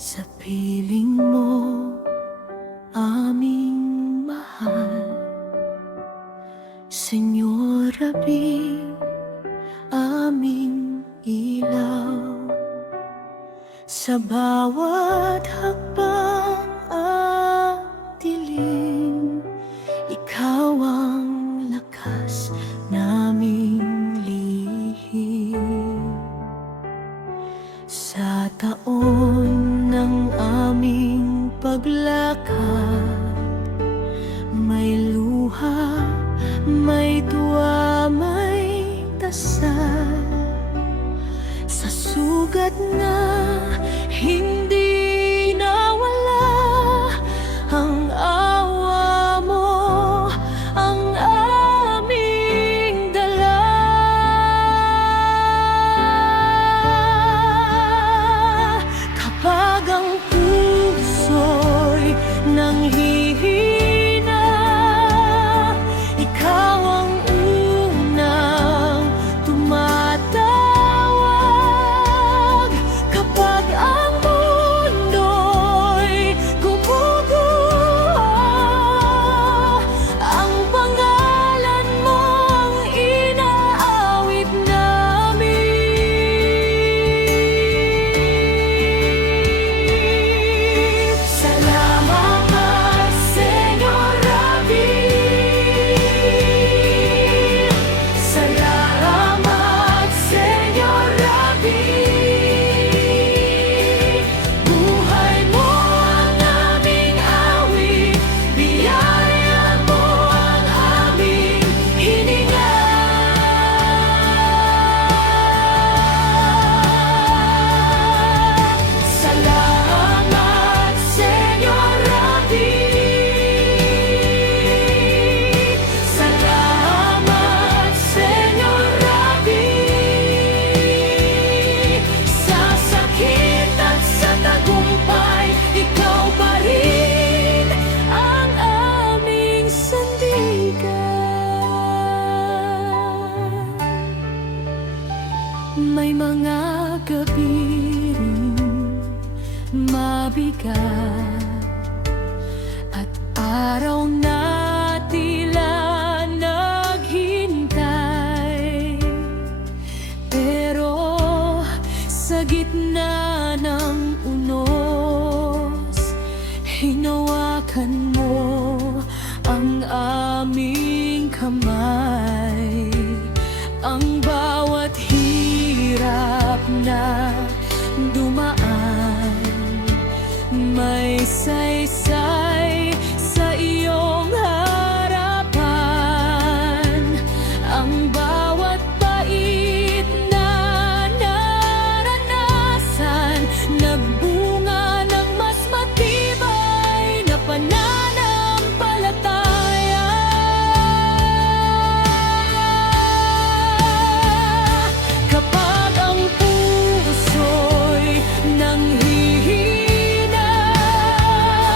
Sa piling mo, aming mahal, Senyor Rabi, aming ilaw. Sa bawat hakbang at dilim, ikaw ang lakas naming lihim. Sa taon ng aming paglakad, may luha, may tuwa, may dasal. Sa sugat na hindi nawala, ang awa mo ang aming dala. Kapag ang puso'y nanghihina, ikaw ang unang tumatawag. Kapag ang mundo'y gumuguho, ang pangalan mo ang inaawit namin. Salamat, Senyor Rabi. Salamat, Senyor Rabi. Buhay mo ang aming awit, biyaya mo ang aming hininga. Salamat, Senyor Rabi. Salamat, Senyor Rabi. Sa sakit at sa tagumpay, ikaw pa rin ang aming sandigan. May mga gabi rin mabigat at araw na tila naghintay, pero sa gitna ng unos, hinawakan mo ang aming kamay. Ang bawat hirap na dumaan, may saysay sa iyong harapan. Ang bawat pait na naranasan, nagbunga ng mas matibay na pananampalataya. Kapag ang puso'y nanghihina,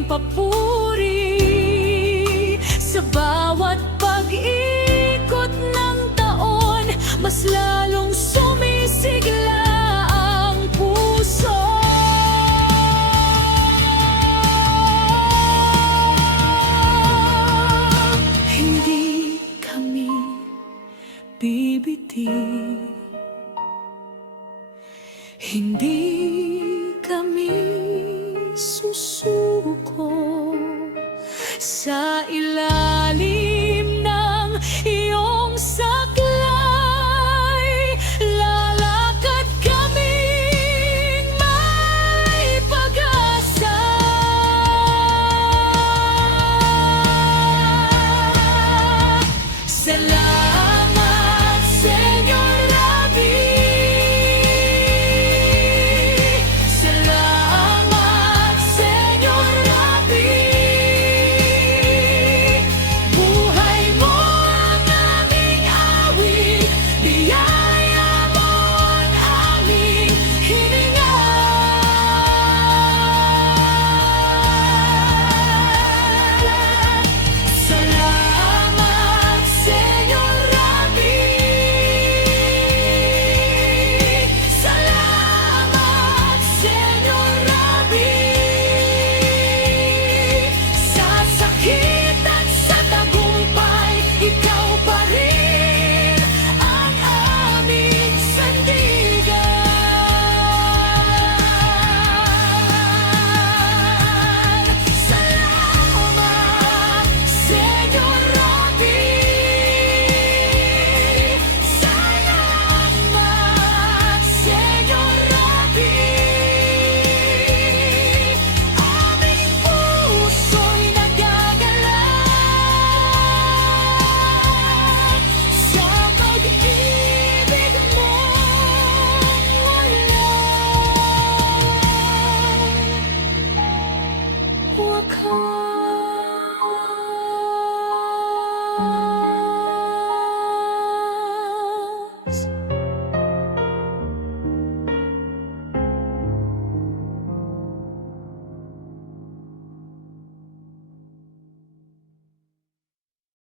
aming papuri. Sa bawat pag-ikot ng taon, mas lalong sumisigla ang puso. Hindi kami bibiti, hindi kami susuko.